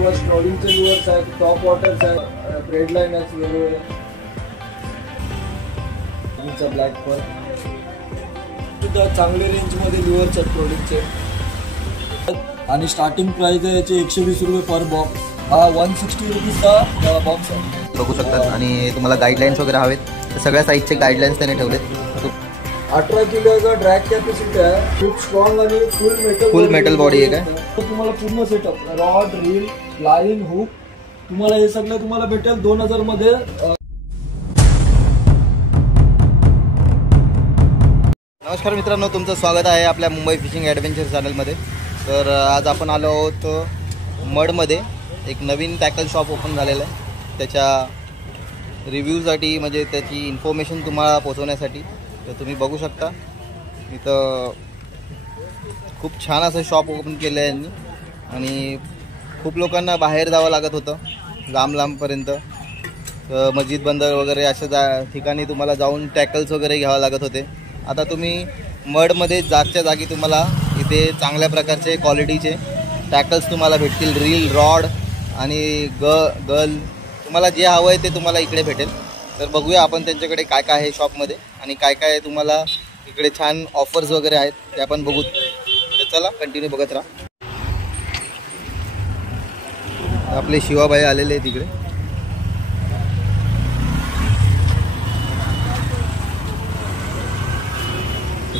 Diverse ट्रॉलिंगचे livers आहेत, top waters आहेत, bread line आहेत वेगवेगळे, ब्लॅक पर चांगले रेंजमध्ये लिव्हर्स आहेत ट्रॉलिंगचे. आणि स्टार्टिंग प्राइस आहे याची 120 रुपये पर बॉक्स. हा 160 रुपीजचा बॉक्स आहे, बघू शकतात. आणि तुम्हाला गाईडलाईन्स वगैरे हवेत तर सगळ्या साईजचे गाईडलाईन्स त्याने ठेवलेत. 18 किलोचा ड्रॅग कॅपॅसिटी आहे, खूप स्ट्रॉंग आणि फुल मेटल बॉडी आहे काय. तुम्हाला पूर्ण setup rod, reel, line, hook तुम्हाला हे सगळं तुम्हाला भेटेल 2000 मध्ये. नमस्कार मित्रांनो, तुमचं स्वागत आहे आपल्या मुंबई फिशिंग ॲडव्हेंचर चॅनलमध्ये. तर आज आपण आलो आहोत मडमध्ये. एक नवीन टॅकल शॉप ओपन झालेलं आहे, त्याच्या रिव्ह्यूसाठी म्हणजे त्याची इन्फॉर्मेशन तुम्हाला पोचवण्यासाठी. तर तुम्ही बघू शकता इथं खूप छान असं शॉप ओपन केलं आहे यांनी. आणि खूप लोकांना बाहेर जावं लागत होतं लांबपर्यंत, मस्जिद बंदर वगैरे अशा ठिकाणी तुम्हाला जाऊन टॅकल्स वगैरे घ्यावं लागत होते. आता तुम्ही मडमध्ये जागच्या जागी तुम्हाला इथे चांगल्या प्रकारचे क्वालिटीचे टॅकल्स तुम्हाला भेटतील. रील, रॉड आणि गल तुम्हाला जे हवं आहे ते तुम्हाला इकडे भेटेल. तर बघूया आपण त्यांच्याकडे काय काय आहे शॉपमध्ये आणि काय काय तुम्हाला इकडे छान ऑफर्स वगैरे आहेत ते आपण बघू. तर चला कंटिन्यू बघत राहा. आपले शिवाबाई आलेले आहेत तिकडे.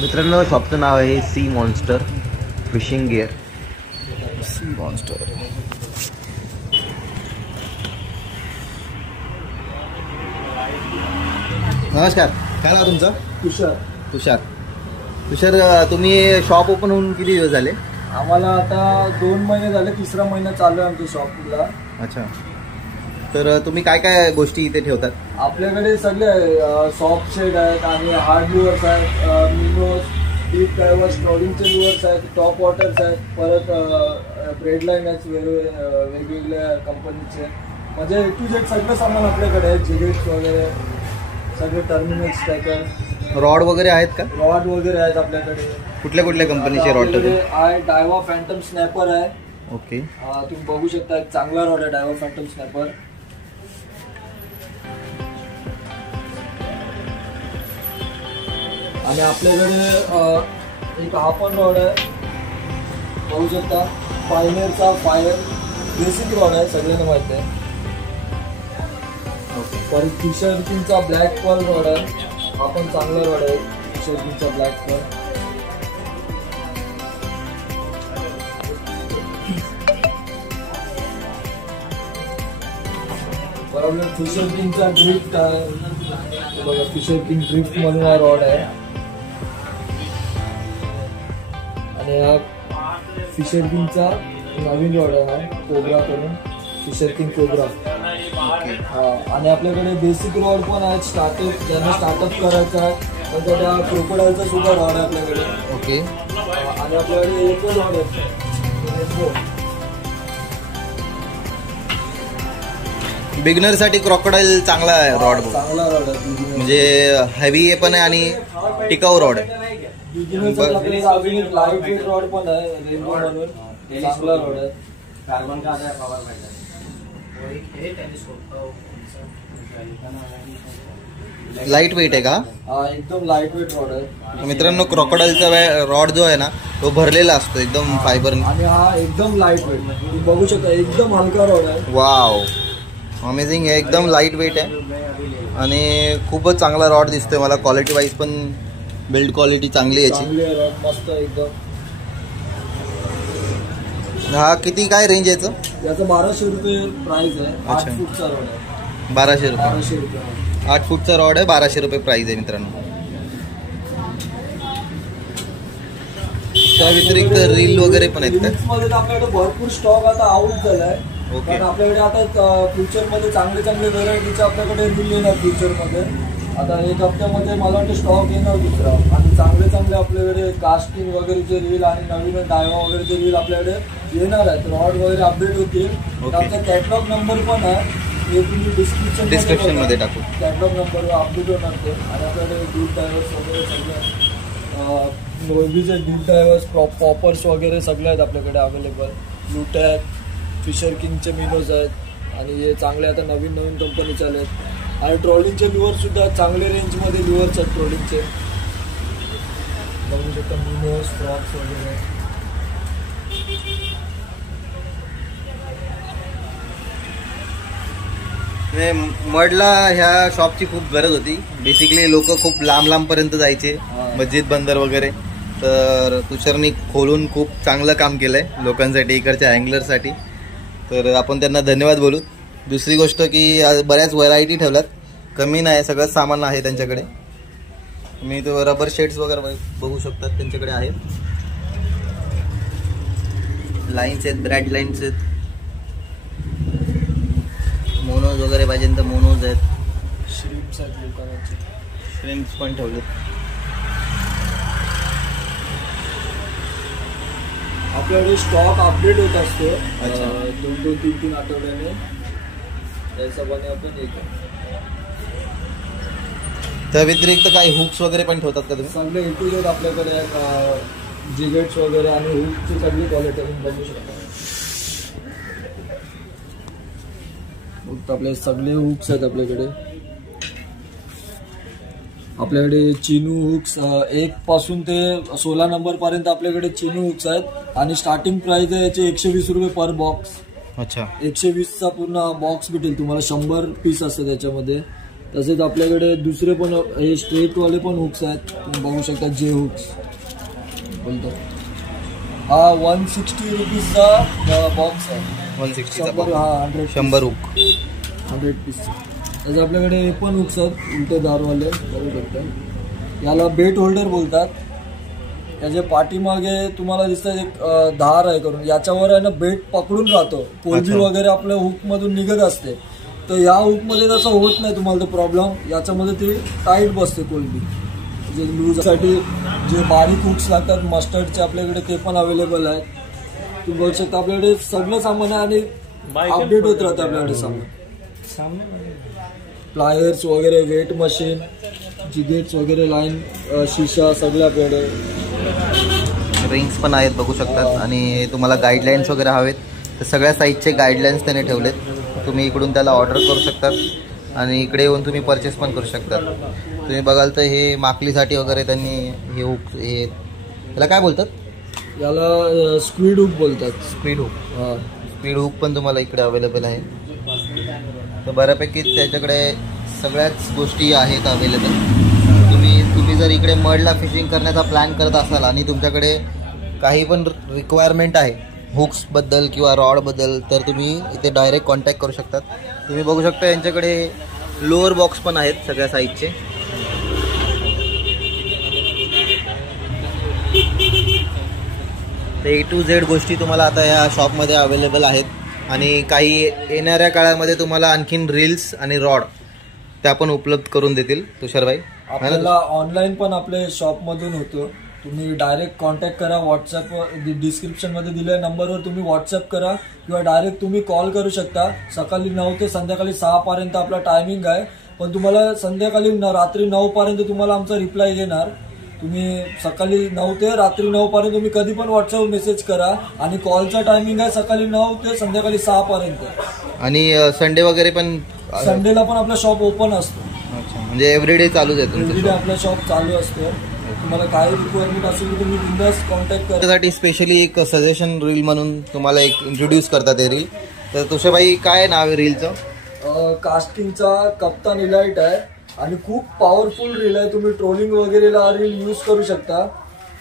मित्रांनो, शॉपचं नाव आहे sea monster fishing gear. Sea monster. नमस्कार, काय नाव तुमचं? तुषार, तुम्ही शॉप ओपन होऊन किती दिवस झाले? आम्हाला आता 2 महिने झाले, 3रा महिना चालू आहे आमच्या शॉपला. अच्छा, तर तुम्ही काय काय गोष्टी इथे ठेवतात? आपल्याकडे सगळे सॉफ्ट शेड आहेत आणि हार्ड लिव्हर्स आहेत, मिनोस, डीप डायव्हर्स ट्रॉलिंगचे लिव्हर्स आहेत, टॉप वॉटर्स आहेत, परत ब्रेड लाईन आहेत वेगवेगळ्या कंपनीचे. म्हणजे A to Z सगळं सामान आपल्याकडे आहे. जिगेट्स वगैरे सगळे, टर्मिनल्स टॅकल, रॉड वगैरे आहेत का? रॉड वगैरे आहेत आपल्याकडे. कुठल्या कंपनीचे रॉड आहे? डायवा फॅन्टम स्नॅपर आहे. ओके, तुम्ही बघू शकता, एक चांगला रॉड आहे डायवा फॅन्टम स्नॅपर. आणि आपल्याकडे एक हा पण रॉड आहे, बघू शकता. पायनियरचा फायर बेसिक रॉड आहे, सगळ्यांना माहिती आहे. परत फिशर किंगचा ब्लॅक पर्ल रॉड आहे, हा पण चांगला रॉड आहे. फिशर किंगचा ब्लॅक पर्ल. बरोबर, फिशर किंगचा ड्रिफ्ट आहे. बघा, फिशर किंग ड्रिफ्ट म्हणून हा रॉड आहे. आणि हा फिशर किंगचा नवीन रॉड आहे, कोब्रा करून, फिशर किंग कोब्रा. आणि आपल्याकडे बेसिक रॉड पण आहेत, स्टार्टअप ज्यांना स्टार्टअप करायचं आहे तर त्या क्रोकोडाईलचा सुद्धा रॉड आहे आपल्याकडे. ओके, आणि आपल्याकडे एक रॉड आहे बिगनर साठी. क्रोकोडाईल चांगला आहे रॉड, चांगला रॉड आहे, म्हणजे हेवी पण आहे आणि टिकाऊ रॉड आहे. अजून एक लाईट वेट रॉड पण आहे, रेनबो म्हणून, चांगला रॉड आहे. कार्बन का लाईट वेट आहे का? हा, एकदम लाईट वेट रॉड आहे. मित्रांनो, क्रोकोडाईलचा रॉड जो आहे ना तो भरलेला असतो एकदम फायबर. आणि हा एकदम लाईट वेट, तुम्ही बघू शकता, एकदम हलका रॉड आहे. वाव, अमेझिंग आहे, एकदम लाईट वेट आहे आणि खूपच चांगला रॉड दिसतोय मला. क्वालिटी वाईज पण बिल्ड क्वालिटी चांगली आहे याची. रॉड मस्त एकदम. हा किती काय रेंज याचं? याचं 1200 रुपये प्राइस आहे. 8 फूटचा रॉड आहे. 1200 रुपये. 1200 रुपये 8 फूटचा रॉड आहे, 1200 रुपये प्राइस आहे मित्रांनो. त्या व्यतिरिक्त रील वगैरे पण आहेत का? मध्ये आपल्याकडे भरपूर स्टॉक आता आउट झालाय. ओके, कारण आपल्याकडे आता फ्युचरमध्ये चांगले व्हरायटीचे आपल्याकडे रील येणार फ्युचरमध्ये. आता 1 हफ्त्यामध्ये मला वाटतं स्टॉक येणार दुसरा. आणि चांगले आपल्याकडे कास्टिंग वगैरेचे रील आणि नवीन डायवा वगैरेचे रील आपल्याकडे येणार आहेत. रॉड वगैरे अपडेट होतील. त्याचा कॅटलॉग नंबर पण आहे, हे तुम्ही डिस्क्रिप्शन मध्ये टाकू. कॅटलॉग नंबर अपडेट होणार ते. आणि आपल्याकडे डीप डायव्हर्स वगैरे सगळे, नोव्हीचे डीप डायव्हर्स, पॉपर्स वगैरे सगळे आहेत आपल्याकडे अवेलेबल. लुटॅक, फिशर किंगचे मिनोज आहेत आणि हे चांगले आता नवीन नवीन कंपनीचे आले आहेत. आणि ट्रॉलिंगचे लिव्हर सुद्धा चांगले रेंजमध्ये लिव्हर्स आहेत ट्रॉलिंगचे. बघू शकता मिनोज, फ्रॉक्स वगैरे. मडला ह्या शॉपची खूप गरज होती. बेसिकली लोक खूप लांब लांबपर्यंत जायचे, मस्जिद बंदर वगैरे. तर तुषारनी खोलून खूप चांगलं काम केलंय लोकांसाठी, इकडच्या अँगलरसाठी. तर आपण त्यांना धन्यवाद बोलू. दुसरी गोष्ट की बऱ्याच व्हरायटी ठेवल्यात, कमी नाही, सगळंच सामान आहे त्यांच्याकडे. तुम्ही तो रबर शेड्स वगैरे बघू शकतात त्यांच्याकडे आहेत. लाईन्स आहेत, ब्रॅड लाईन्स आहेत, मोनोज वगैरे पाहिजे तर मोनोज आहेत, श्रिम्प्स आहेत लोकांचे, श्रिम्प्स पण ठेवलेत. आपल्याकडे स्टॉक अपडेट होत असतो 2-3 आठवड्याने. त्या हिशोबाने आपण येतो. त्या व्यतिरिक्त काही हुक्स वगैरे पण ठेवतात का तुम्ही? सगळे ए टू झेड आपल्याकडे आहेत. जिगेट्स वगैरे आणि हुकची सगळी क्वालिटी आपण बघू शकतो. आपले सगळे हुक्स आहेत आपल्याकडे. आपल्याकडे चिनू हुक्स 1 पासून ते 16 नंबर पर्यंत आपल्याकडे चिनू हुक्स आहेत. आणि स्टार्टिंग प्राइस आहे याची 120 रुपये पर बॉक्स. अच्छा, 120चा पूर्ण बॉक्स भेटेल तुम्हाला. 100 पीस असतात त्याच्यामध्ये. तसेच आपल्याकडे दुसरे पण हे स्ट्रेटवाले पण हुक्स आहेत, तुम्ही बघू शकता. जे हुक्स बोलतो हा 160 रुपीजचा बॉक्स आहे. 160 100 हुक, 100 पीस. त्याचे आपल्याकडे हे पण हुक्स आहेत उलटे दारवाले, बघू शकता. याला बेट होल्डर बोलतात. त्याच्या पाठीमागे तुम्हाला दिसतं एक धार आहे करून, याच्यावर आहे ना बेट पकडून राहतो. कोलबी वगैरे आपल्या हुक मधून निघत असते. तर या हुक मध्ये तसं होत नाही तुम्हाला तो प्रॉब्लेम. याच्यामध्ये ती टाईट बसते कोलबी. जे लूजसाठी जे बारीक हुक्स लागतात मस्टर्डचे आपल्याकडे ते पण अवेलेबल आहेत. तुम्ही बघू शकता आपल्याकडे सगळं सामान आहे आणि अपडेट होत राहतं आपल्याकडे सामान. प्लायर्स वगैरे, वेट मशीन, जिगेट्स वगैरे, लाईन, शिशा सगळं आपल्याकडे. रिंग्स पण आहेत बघू शकतात. आणि तुम्हाला गाईडलाईन्स वगैरे हवेत तर सगळ्या साईजचे गाईडलाईन्स त्याने ठेवलेत. तुम्ही इकडून त्याला ऑर्डर करू शकतात आणि इकडे येऊन तुम्ही परचेस पण करू शकतात. तुम्ही बघाल तर हे माकलीसाठी वगैरे त्यांनी हे हुक, हे त्याला काय बोलतात? याला स्क्वीड हुक बोलतात. Speed hook. हां, स्पीड हुक पण तुम्हाला इकडे अवेलेबल आहे. तर बऱ्यापैकी त्याच्याकडे सगळ्याच गोष्टी आहेत अवेलेबल. तुम्ही जर इकडे मडला फिशिंग करण्याचा प्लॅन करत असाल आणि तुमच्याकडे काही पण रिक्वायरमेंट आहे हुक्सबद्दल किंवा रॉडबद्दल, तर तुम्ही इथे डायरेक्ट कॉन्टॅक्ट करू शकतात. तुम्ही बघू शकता यांच्याकडे लोअर बॉक्स पण आहेत सगळ्या साईजचे. ए टू झेड गोष्टी तुम्हाला आता या शॉपमध्ये अवेलेबल आहेत. आणि काही येणाऱ्या काळामध्ये तुम्हाला आणखीन रील्स आणि रॉड त्या पण उपलब्ध करून देतील तुषारभाई. आपल्याला ऑनलाईन पण आपल्या शॉपमधून होतो. तुम्ही डायरेक्ट कॉन्टॅक्ट करा. व्हॉट्सअप डिस्क्रिप्शनमध्ये दिलेल्या नंबरवर तुम्ही व्हॉट्सअप करा किंवा डायरेक्ट तुम्ही कॉल करू शकता. सकाळी 9 ते संध्याकाळी 6 पर्यंत आपला टायमिंग आहे. पण तुम्हाला संध्याकाळी रात्री 9 पर्यंत तुम्हाला आमचा रिप्लाय येणार. तुम्ही सकाळी 9 ते रात्री 9 पर्यंत तुम्ही कधी पण व्हॉट्सअप मेसेज करा. आणि कॉलचा टायमिंग आहे सकाळी 9 ते संध्याकाळी 6 पर्यंत. आणि संडे वगैरे पण? संडेला पण आपला शॉप ओपन असतो. अच्छा, म्हणजे एव्हरीडे चालूच आहे तुमचं? एव्हरीडे आपला शॉप चालू असतो. तुम्हाला काही रिक्वायरमेंट असेल तर तुम्ही बिंदास कॉन्टॅक्ट करा. त्यासाठी स्पेशली एक सजेशन रील म्हणून तुम्हाला एक इंट्रोड्यूस करतात हे रील. तर तुषारभाई काय नाव आहे रीलचं? कास्टिंगचा कप्तान इलाइट आहे आणि खूप पॉवरफुल रील आहे. तुम्ही ट्रोलिंग वगैरेला रील यूज करू शकता.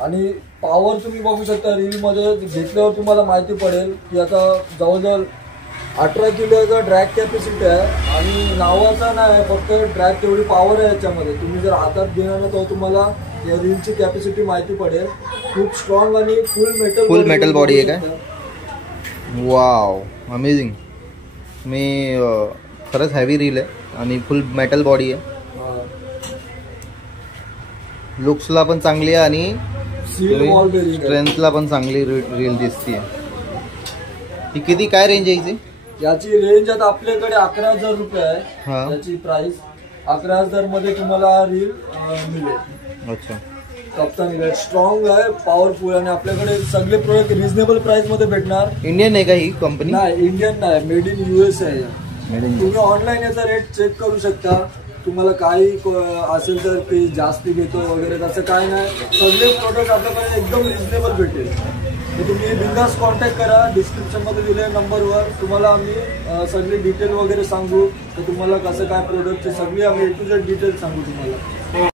आणि पॉवर तुम्ही बघू शकता रीलमध्ये घेतल्यावर तुम्हाला माहिती पडेल की आता जवळजवळ 18 किलोचा ड्रॅग कॅपॅसिटी आहे. आणि नावाचा नाही आहे, फक्त ड्रॅग तेवढी पॉवर आहे याच्यामध्ये. तुम्ही जर हातात घेणार तर तुम्हाला या रीलची कॅपॅसिटी माहिती पडेल. खूप स्ट्रॉंग आणि फुल मेटल बॉडी आहे काय? Wow, amazing. मी खरंच हॅवी रील आहे आणि फुल मेटल बॉडी आहे. लुक्सला पण चांगली आहे आणि स्ट्रेंथला पण चांगली रील दिसते. ती किती काय रेंज आहे याची रेंज आता आपल्याकडे 11,000 रुपये आहे. याची प्राइस 11,000 मध्ये तुम्हाला रील मिळेल. अच्छा, कप्तान स्ट्रॉंग आहे, पॉवरफुल, आणि आपल्याकडे सगळे प्रोडक्ट रिझनेबल प्राइस मध्ये भेटणार. इंडियन आहे का ही कंपनी? नाही, इंडियन नाही, मेड इन US आहे. तुम्ही ऑनलाईन याचा रेट चेक करू शकता. तुम्हाला काही असेल तर की जास्ती घेतो वगैरे तसं काय नाही. सगळे प्रोडक्ट आपल्याकडे एकदम रिझनेबल भेटेल. तर तुम्ही बिंदास कॉन्टॅक्ट करा. डिस्क्रिप्शन मध्ये दिलेल्या नंबरवर तुम्हाला आम्ही सगळी डिटेल वगैरे सांगू. तर तुम्हाला कसं काय प्रोडक्टची सगळी आम्ही A to Z डिटेल सांगू तुम्हाला.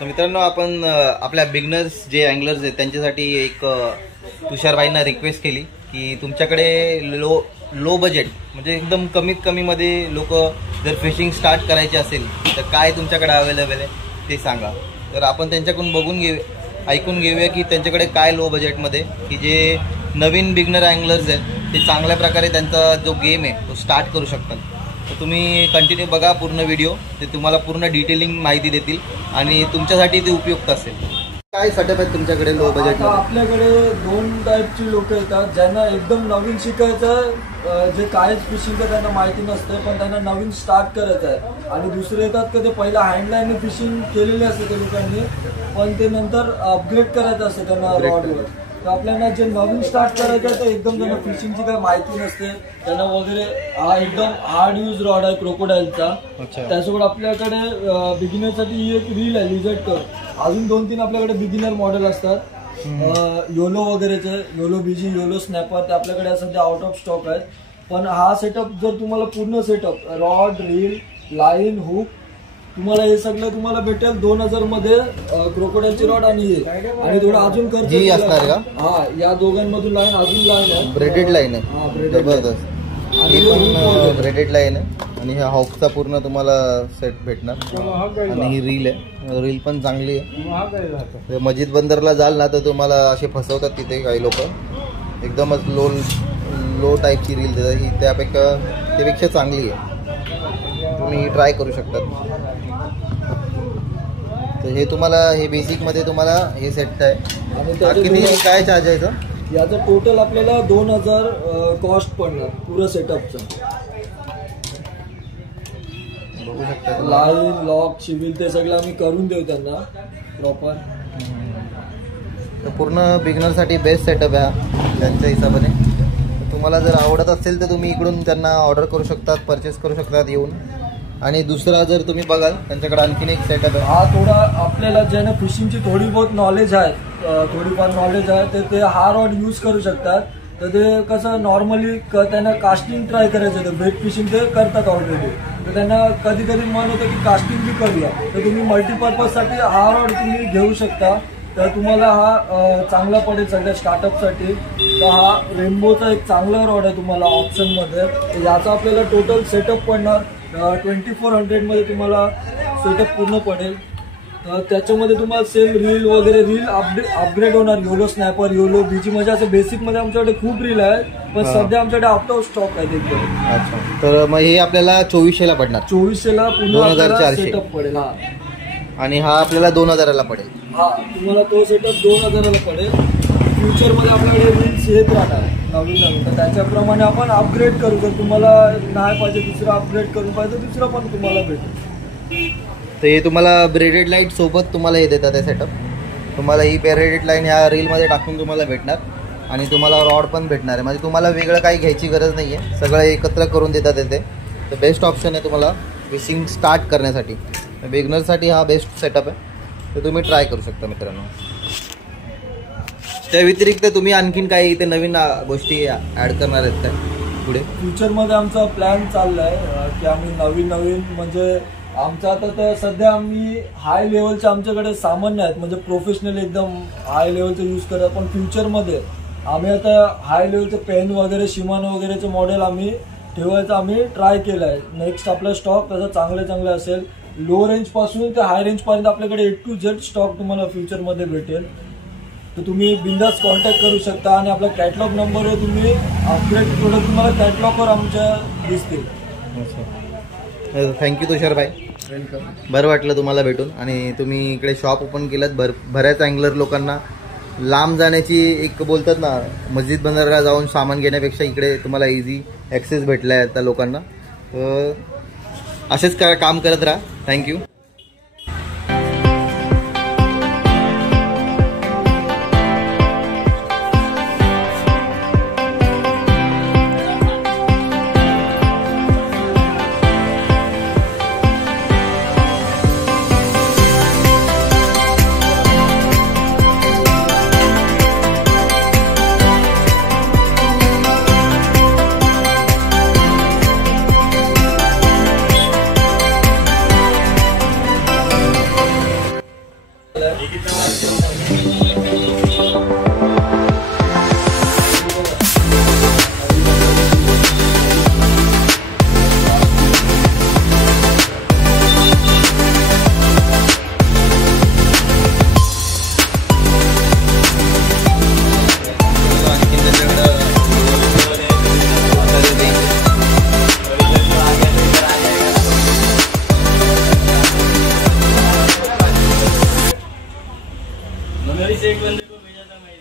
तर मित्रांनो, आपण आपल्या बिगनर्स जे अँगलर्स आहेत त्यांच्यासाठी एक तुषारबाईंना रिक्वेस्ट केली की तुमच्याकडे लो बजेट म्हणजे एकदम कमीत कमीमध्ये लोक जर फिशिंग स्टार्ट करायचे असेल तर काय तुमच्याकडे अवेलेबल आहे ते सांगा. तर आपण त्यांच्याकडून ऐकून घेऊया की त्यांच्याकडे काय लो बजेटमध्ये की जे नवीन बिगनर अँगलर्स आहेत ते चांगल्या प्रकारे त्यांचा जो गेम आहे तो स्टार्ट करू शकतात. तर तुम्ही कंटिन्यू बघा पूर्ण व्हिडिओ, ते तुम्हाला पूर्ण डिटेलिंग माहिती देतील आणि तुमच्यासाठी ते उपयुक्त असेल. काय सेटअप आहे तुमच्याकडे लो बजेट? आपल्याकडे 2 टाईपची लोक येतात. ज्यांना एकदम नवीन शिकायचं, जे कायच फिशिंगचं त्यांना माहिती नसते पण त्यांना नवीन स्टार्ट करायचं आहे, आणि दुसरे येतात की ते पहिला हँडलाईन फिशिंग केलेली असते त्या लोकांनी, पण ते नंतर अपग्रेड करायचं असते त्यांना रॉडवर. तर आपल्याला जे नवीन स्टार्ट करायचं आहे तर एकदम त्यांना फिशिंगची काय माहिती नसते त्यांना वगैरे, हा एकदम हार्ड यूज रॉड आहे क्रोकोडाईलचा. त्यासोबत आपल्याकडे बिगिनरसाठी ही एक रील आहे लिझर्ड कर. अजून 2-3 आपल्याकडे बिगिनर मॉडेल असतात. योलो वगैरेचे, योलो बीजी, योलो स्नॅपर, ते आपल्याकडे सध्या आउट ऑफ स्टॉक आहेत. पण हा सेटअप जर तुम्हाला पूर्ण setup rod, reel, line, hook, तुम्हाला हे सगळं तुम्हाला भेटेल 2000 मध्ये. क्रोकोडाईलची रॉड आणि थोडं अजून खर्च असणार का? हा, या दोघांमधून लाईन अजून लाईन आहे, ब्रेडेड लाईन आहे, जबरदस्त. ही पण ब्रेडेड लाईन आहे आणि ह्या हॉकचा पूर्ण तुम्हाला सेट भेटणार. आणि ही रील आहे, रील पण चांगली आहे. मस्जिद बंदरला जाल ना तर तुम्हाला असे फसवतात तिथे काही लोक, एकदमच लो टाईपची रील देतात. ही त्यापेक्षा चांगली आहे, तुम्ही ट्राय करू शकता. तर हे तुम्हाला हे बेसिकमध्ये तुम्हाला हे सेट आहे. आणि किती काय चार्ज आहे याचं? टोटल आपल्याला 2000 कॉस्ट पडणार पुरं सेटअपचं. बघू शकता, लाईन, लॉक, शिबिल ते सगळं आम्ही करून देऊ त्यांना प्रॉपर. पूर्ण बिगनरसाठी बेस्ट सेटअप आहे त्यांच्या हिशोबाने. तुम्हाला जर आवडत असेल तर तुम्ही इकडून त्यांना ऑर्डर करू शकतात, परचेस करू शकतात येऊन. आणि दुसरा जर तुम्ही बघाल त्यांच्याकडे आणखीन एक सेटअप आहे. हा थोडा आपल्याला ज्यांना फिशिंगची थोडी बहुत नॉलेज आहे, थोडीफार नॉलेज आहे, तर ते हा रॉड यूज करू शकतात. तर ते कसं नॉर्मली त्यांना कास्टिंग ट्राय करायचं, तर बेट फिशिंग ते करतात ऑलरेडी. तर त्यांना कधी कधी मन होतं की कास्टिंग बी करूया, तर तुम्ही मल्टीपर्पजसाठी हा रॉड तुम्ही घेऊ शकता. तर तुम्हाला हा चांगला पडेल सगळ्या स्टार्टअपसाठी. तर हा रेनबोचा एक चांगला रॉड आहे तुम्हाला ऑप्शनमध्ये. याचा आपल्याला टोटल सेटअप पडणार 2400 मध्ये तुम्हाला सेटअप पूर्ण पडेल. त्याच्यामध्ये तुम्हाला सेम रील वगैरे, रील अपग्रेड होणार. योलो स्नॅपर, योलो बीजी, म्हणजे असं बेसिकमध्ये आमच्याकडे खूप रील आहे, पण सध्या आमच्याकडे आउट ऑफ स्टॉक आहे एकदम. अच्छा, तर मग हे आपल्याला 2400ला पडणार. 2400ला पुन्हा सेटअप पडेल. हा, आणि हा आपल्याला 2000ला पडेल. हा, तुम्हाला तो सेटअप 2000ला पडेल. फ्युचरमध्ये आपल्याकडे रील्स येत राहणार नवीन, तर त्याच्याप्रमाणे आपण अपग्रेड करू. जर तुम्हाला नाही पाहिजे दुसरा अपग्रेड करून पाहिजे, दुसरा पण तुम्हाला भेटेल. तर हे तुम्हाला ब्रेडेड लाईट सोबत तुम्हाला हे देतात. हे सेटअप तुम्हाला ही ब्रेडेड लाईन ह्या रीलमध्ये टाकून तुम्हाला भेटणार आणि तुम्हाला रॉड पण भेटणार आहे. म्हणजे तुम्हाला वेगळं काही घ्यायची गरज नाही आहे, सगळं एकत्र करून देतात येते. तर बेस्ट ऑप्शन आहे तुम्हाला फिशिंग स्टार्ट करण्यासाठी. बिगनरसाठी हा बेस्ट सेटअप आहे, तर तुम्ही ट्राय करू शकता मित्रांनो. त्या व्यतिरिक्त तुम्ही आणखीन काही इथे नवीन गोष्टी ॲड करणार आहेत काय पुढे? फ्युचरमध्ये आमचा प्लॅन चालला आहे की आम्ही नवीन म्हणजे आमचं आता तर सध्या आम्ही हाय लेवलचे आमच्याकडे सामान्य आहेत, म्हणजे प्रोफेशनल एकदम हाय लेवलचं यूज करत. पण फ्युचरमध्ये आम्ही आता हाय लेवलचे पेन वगैरे, शिमानो वगैरेचे मॉडेल आम्ही ठेवायचं आम्ही ट्राय केलं आहे. नेक्स्ट आपला स्टॉक तसं चांगले असेल. लो रेंजपासून ते हाय रेंजपर्यंत आपल्याकडे A to Z स्टॉक तुम्हाला फ्युचरमध्ये भेटेल. तर तुम्ही बिंदास कॉन्टॅक्ट करू शकता आणि आपला कॅटलॉग नंबरवर तुम्ही अपग्रेड प्रोडक्ट तुम्हाला कॅटलॉगवर आमच्या दिसतील. थँक्यू तुषारभाई, वेलकम. बरं वाटलं तुम्हाला भेटून. आणि तुम्ही इकडे शॉप ओपन केलं. बऱ्याच अँगलर लोकांना लांब जाण्याची एक बोलतात ना, मस्जिद बंदरला जाऊन सामान घेण्यापेक्षा इकडे तुम्हाला इझी ॲक्सेस भेटला आहे त्या लोकांना. असेच काम करत राहा. थँक्यू.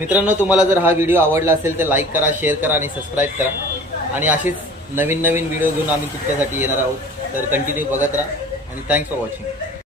मित्रांनो, तुम्हाला जर हा व्हिडिओ आवडला असेल तर लाईक करा, शेअर करा आणि सबस्क्राईब करा. आणि अशीच नवीन नवीन व्हिडिओ घेऊन आम्ही तुमच्यासाठी येणार आहोत. तर कंटिन्यू बघत राहा आणि थँक्स फॉर वॉचिंग.